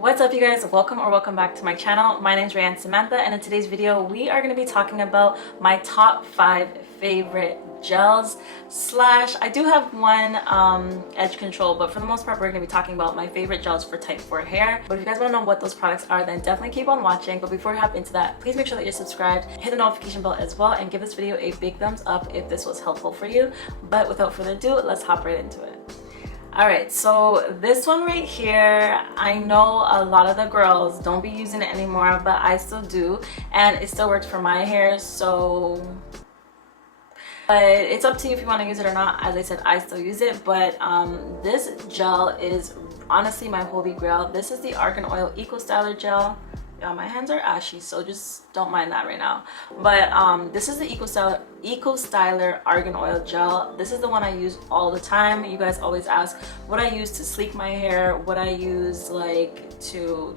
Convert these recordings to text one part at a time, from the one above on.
What's up, you guys? Welcome back to my channel. My name is Rayanne Samantha, and in today's video we are going to be talking about my top 5 favorite gels slash I do have one edge control, but for the most part we're going to be talking about my favorite gels for type 4 hair. But if you guys want to know what those products are, then definitely keep on watching. But before we hop into that, please make sure that you're subscribed, hit the notification bell as well, and give this video a big thumbs up if this was helpful for you. But without further ado, let's hop right into it. Alright, so this one right here, I know a lot of the girls don't be using it anymore, but I still do, and it still works for my hair, so but it's up to you if you want to use it or not. As I said, I still use it, but this gel is honestly my holy grail. This is the Argan Oil Styler Gel. Yeah, my hands are ashy, so just don't mind that right now. But this is the Styler Argan Oil Gel. This is the one I use all the time. You guys always ask what I use to sleek my hair, what I use like to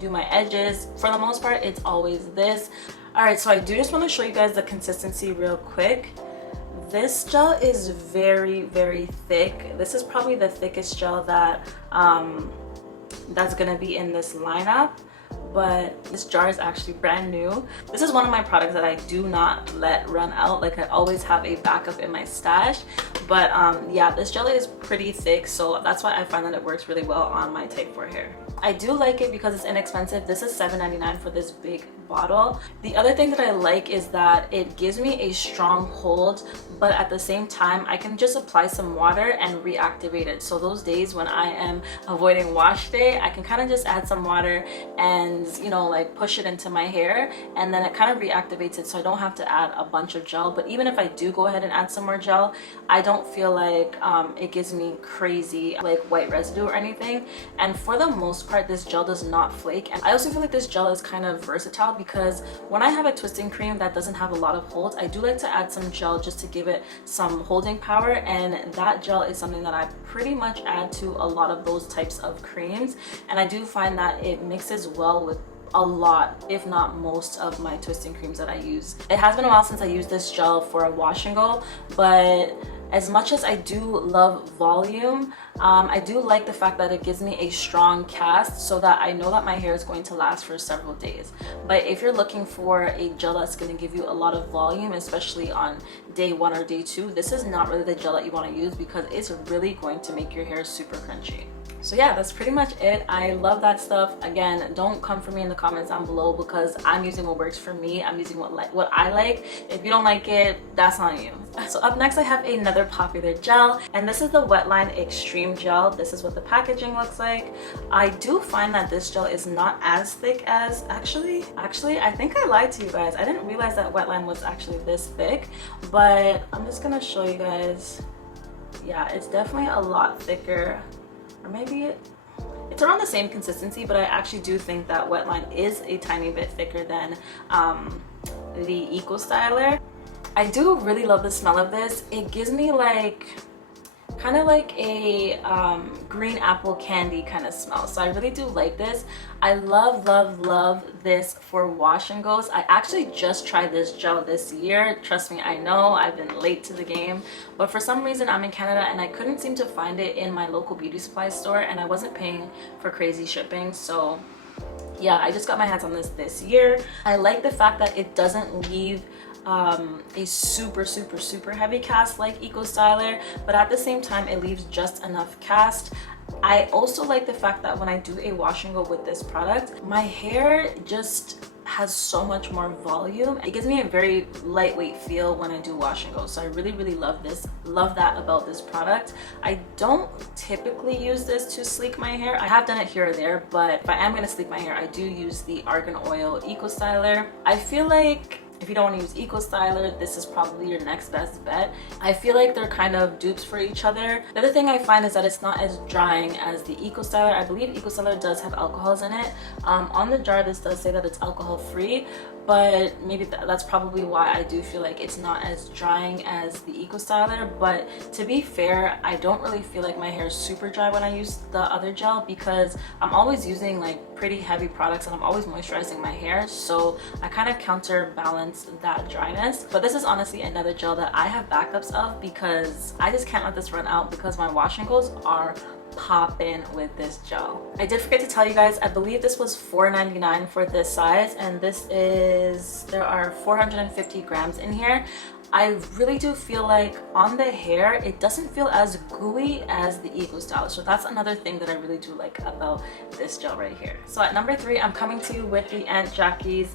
do my edges. For the most part, it's always this. Alright, so I do just want to show you guys the consistency real quick. This gel is very, very thick. This is probably the thickest gel that that's gonna be in this lineup. But this jar is actually brand new. This is one of my products that I do not let run out. Like, I always have a backup in my stash. But yeah, this gel is pretty thick, so that's why I find that it works really well on my type 4 hair. I do like it because it's inexpensive. This is $7.99 for this big bottle. The other thing that I like is that it gives me a strong hold, but at the same time I can just apply some water and reactivate it. So those days when I am avoiding wash day, I can kind of just add some water and, you know, like push it into my hair, and then it kind of reactivates it, so I don't have to add a bunch of gel. But even if I do go ahead and add some more gel, I don't feel like it gives me crazy like white residue or anything. And for the most part, this gel does not flake. And I also feel like this gel is kind of versatile because when I have a twisting cream that doesn't have a lot of hold, I do like to add some gel just to give it some holding power, and that gel is something that I pretty much add to a lot of those types of creams, and I do find that it mixes well with a lot, if not most, of my twisting creams that I use. It has been a while since I used this gel for a wash and go, but as much as I do love volume, I do like the fact that it gives me a strong cast so that I know that my hair is going to last for several days. But if you're looking for a gel that's going to give you a lot of volume, especially on day 1 or day 2, this is not really the gel that you want to use because it's really going to make your hair super crunchy. So yeah, that's pretty much it. I love that stuff. Again, don't come for me in the comments down below because I'm using what works for me. I'm using what I like. If you don't like it, that's on you. So up next I have another popular gel, and this is the Wetline Extreme Gel. This is what the packaging looks like. I do find that this gel is not as thick as, actually I think I lied to you guys. I didn't realize that Wetline was actually this thick, but I'm just gonna show you guys. Yeah, it's definitely a lot thicker. Or maybe it's around the same consistency, but I actually do think that Wetline is a tiny bit thicker than the Styler. I do really love the smell of this. It gives me like kind of like a green apple candy kind of smell, so I really do like this. I love this for wash and goes. I actually just tried this gel this year. Trust me, I know I've been late to the game, but for some reason I'm in Canada and I couldn't seem to find it in my local beauty supply store, and I wasn't paying for crazy shipping, so yeah, I just got my hands on this year. I like the fact that it doesn't leave a super heavy cast like Styler, but at the same time it leaves just enough cast. I also like the fact that when I do a wash and go with this product, my hair just has so much more volume. It gives me a very lightweight feel when I do wash and go, so I really love that about this product. I don't typically use this to sleek my hair. I have done it here or there, but if I am going to sleek my hair, I do use the Argan Oil Styler. I feel like if you don't want to use Styler, this is probably your next best bet. I feel like they're kind of dupes for each other. The other thing I find is that it's not as drying as the Styler. I believe Styler does have alcohols in it. On the jar, this does say that it's alcohol free, but maybe that's probably why I do feel like it's not as drying as the Styler. But to be fair, I don't really feel like my hair is super dry when I use the other gel because I'm always using like pretty heavy products and I'm always moisturizing my hair, so I kind of counterbalance that dryness. But this is honestly another gel that I have backups of because I just can't let this run out because my wash and goes are popping with this gel. I did forget to tell you guys, I believe this was $4.99 for this size, and this is, there are 450 grams in here. I really do feel like on the hair, it doesn't feel as gooey as the Eco Styler. So that's another thing that I really do like about this gel right here. So at number 3, I'm coming to you with the Aunt Jackie's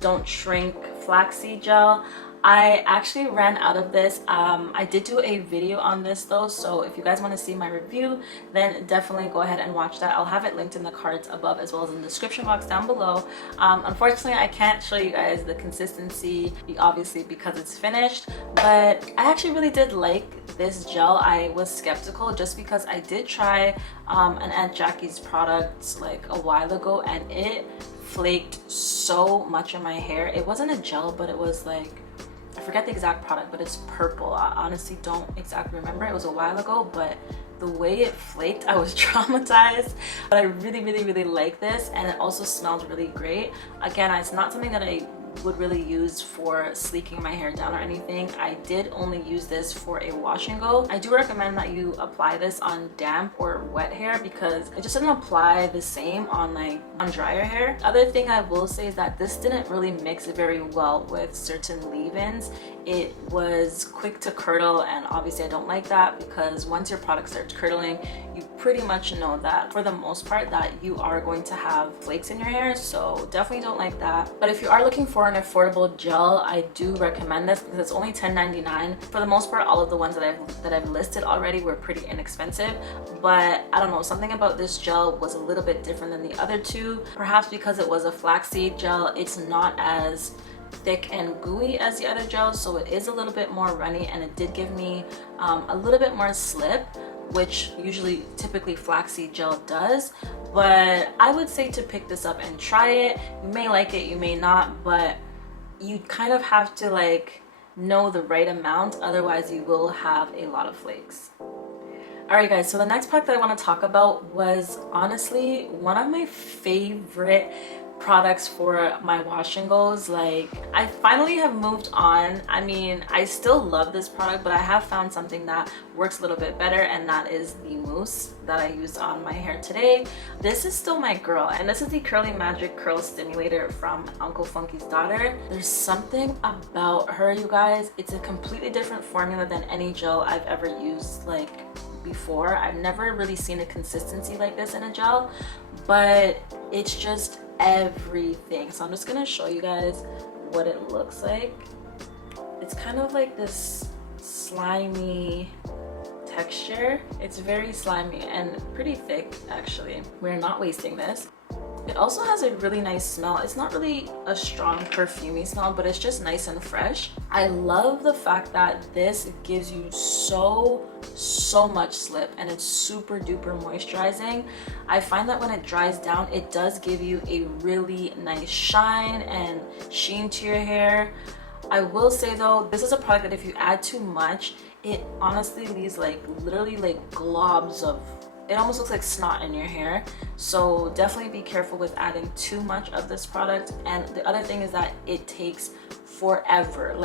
Don't Shrink Flaxseed Gel. I actually ran out of this. I did do a video on this though, so if you guys want to see my review, then definitely go ahead and watch that. I'll have it linked in the cards above as well as in the description box down below. Unfortunately, I can't show you guys the consistency, obviously, because it's finished, but I actually really did like this gel. I was skeptical just because I did try an Aunt Jackie's product like a while ago, and it flaked so much in my hair. It wasn't a gel, but it was like, I forget the exact product, but it's purple. I honestly don't exactly remember. It was a while ago, but the way it flaked, I was traumatized. But I really like this, and it also smells really great. Again, it's not something that I would really use for sleeking my hair down or anything. I did only use this for a wash and go. I do recommend that you apply this on damp or wet hair because it just doesn't apply the same on drier hair. Other thing I will say is that this didn't really mix very well with certain leave-ins. It was quick to curdle, and obviously I don't like that because once your product starts curdling, you pretty much know that for the most part that you are going to have flakes in your hair, so definitely don't like that. But if you are looking for an affordable gel, I do recommend this because it's only $10.99. For the most part, all of the ones that I've listed already were pretty inexpensive, but I don't know, something about this gel was a little bit different than the other two. Perhaps because it was a flaxseed gel, it's not as thick and gooey as the other gels, so it is a little bit more runny, and it did give me a little bit more slip, which typically flaxseed gel does. But I would say to pick this up and try it. You may like it, you may not, but you kind of have to like know the right amount, otherwise you will have a lot of flakes. Alright guys, so the next product that I want to talk about was honestly one of my favorite products for my wash and goes. Like, I finally have moved on. I mean, I still love this product, but I have found something that works a little bit better, and that is the mousse that I used on my hair today. This is still my girl, and this is the Curly Magic Curl Stimulator from Uncle Funky's daughter. There's something about her, you guys. It's a completely different formula than any gel I've ever used before. I've never really seen a consistency like this in a gel, but it's just everything. So I'm just gonna show you guys what it looks like. It's kind of like this slimy texture. It's very slimy and pretty thick actually. We're not wasting this. It also has a really nice smell. It's not really a strong perfumey smell, but it's just nice and fresh. I love the fact that this gives you so much slip, and it's super duper moisturizing. I find that when it dries down, it does give you a really nice shine and sheen to your hair. I will say though, this is a product that if you add too much, it honestly leaves literally globs of, it almost looks like snot in your hair. So definitely be careful with adding too much of this product. And the other thing is that it takes forever,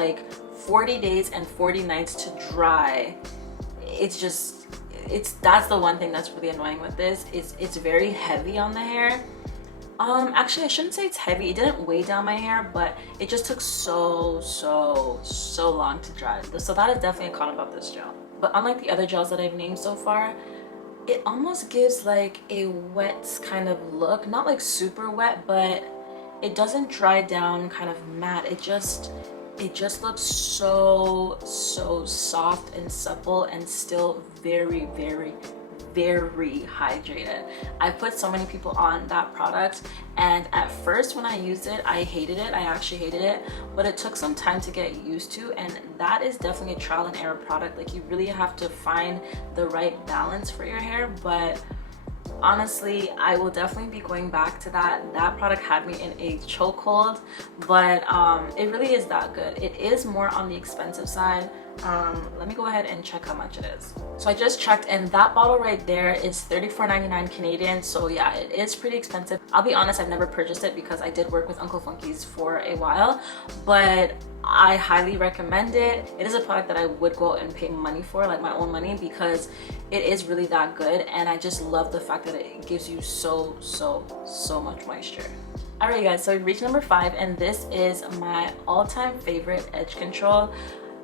40 days and 40 nights to dry. That's the one thing that's really annoying with this. It's very heavy on the hair. Actually, I shouldn't say it's heavy. It didn't weigh down my hair, but it just took so long to dry. So that is definitely a con about this gel. But unlike the other gels that I've named so far, it almost gives a wet kind of look. Not super wet, but it doesn't dry down kind of matte. It just looks so soft and supple, and still very hydrated. I put so many people on that product, and at first when I used it, I hated it. I actually hated it, but it took some time to get used to, and that is definitely a trial and error product. You really have to find the right balance for your hair. But honestly, I will definitely be going back to that. That product had me in a chokehold, but it really is that good. It is more on the expensive side. Let me go ahead and check how much it is. So I just checked, and that bottle right there is $34.99 Canadian. So yeah, it is pretty expensive. I'll be honest, I've never purchased it because I did work with Uncle Funky's for a while, but I highly recommend it. It is a product that I would go and pay money for, like my own money, because it is really that good, and I just love the fact that it gives you so much moisture. Alright guys, so we reached number 5, and this is my all-time favorite edge control.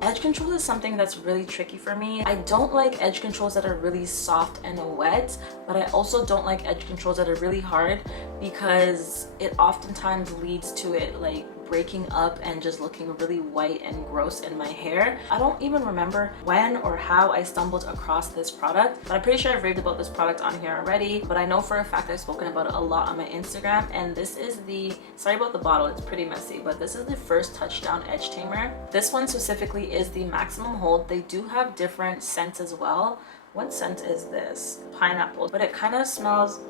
Edge control is something that's really tricky for me. I don't like edge controls that are really soft and wet, but I also don't like edge controls that are really hard, because it oftentimes leads to it like breaking up and just looking really white and gross in my hair. I don't even remember when or how I stumbled across this product, but I'm pretty sure I've raved about this product on here already. But I know for a fact I've spoken about it a lot on my Instagram, and this is the, sorry about the bottle, it's pretty messy, but this is the First Touchdown Edge Tamer. This one specifically is the maximum hold. They do have different scents as well. What scent is this? Pineapple, but it kind of smells,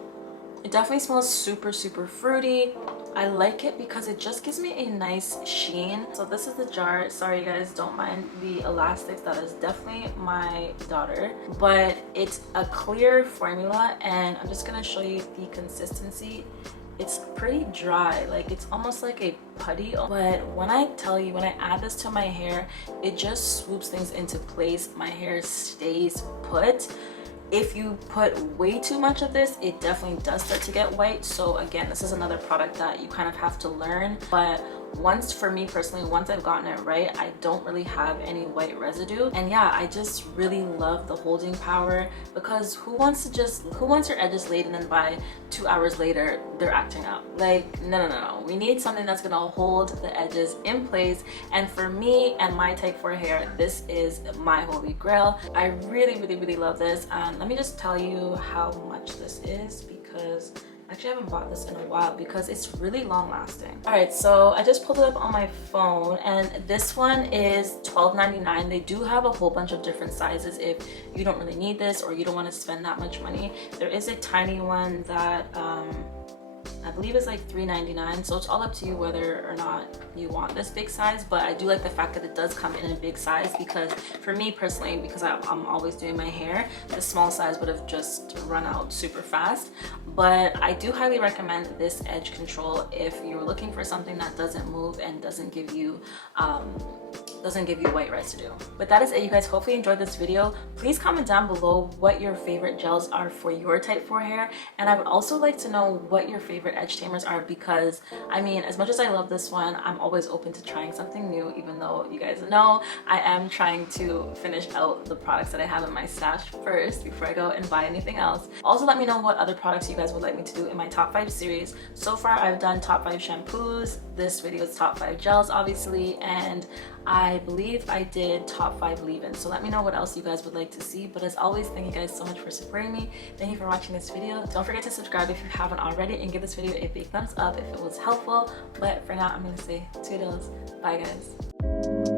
it definitely smells super fruity. I like it because it just gives me a nice sheen. So this is the jar. Sorry you guys, don't mind the elastics. That is definitely my daughter. But it's a clear formula, and I'm just gonna show you the consistency. It's pretty dry, like it's almost like a putty, but when I tell you, when I add this to my hair, it just swoops things into place. My hair stays put. If you put way too much of this, it definitely does start to get white. So again, this is another product that you kind of have to learn. But once, for me personally, once I've gotten it right, I don't really have any white residue. And yeah, I just really love the holding power, because who wants your edges laid and then by 2 hours later they're acting up? Like, no. We need something that's gonna hold the edges in place. And for me and my type 4 hair, this is my holy grail. I really love this. And let me just tell you how much this is, because actually I haven't bought this in a while because it's really long lasting. Alright, so I just pulled it up on my phone, and this one is $12.99. They do have a whole bunch of different sizes if you don't really need this or you don't want to spend that much money. There is a tiny one that I believe it's like $3.99, so it's all up to you whether or not you want this big size. But I do like the fact that it does come in a big size, because for me personally, because I'm always doing my hair, the small size would have just run out super fast. But I do highly recommend this edge control if you're looking for something that doesn't move and doesn't give you white residue. But that is it, you guys. Hopefully you enjoyed this video. Please comment down below what your favorite gels are for your type 4 hair, and I would also like to know what your favorite edge tamers are, because I mean, as much as I love this one, I'm always open to trying something new, even though you guys know I am trying to finish out the products that I have in my stash first before I go and buy anything else. Also, let me know what other products you guys would like me to do in my top 5 series. So far I've done top 5 shampoos, this video is top 5 gels obviously, and I believe I did top 5 leave-ins. So let me know what else you guys would like to see. But as always, thank you guys so much for supporting me. Thank you for watching this video. Don't forget to subscribe if you haven't already, and give this video a big thumbs up if it was helpful. But for now, I'm gonna say toodles. Bye guys.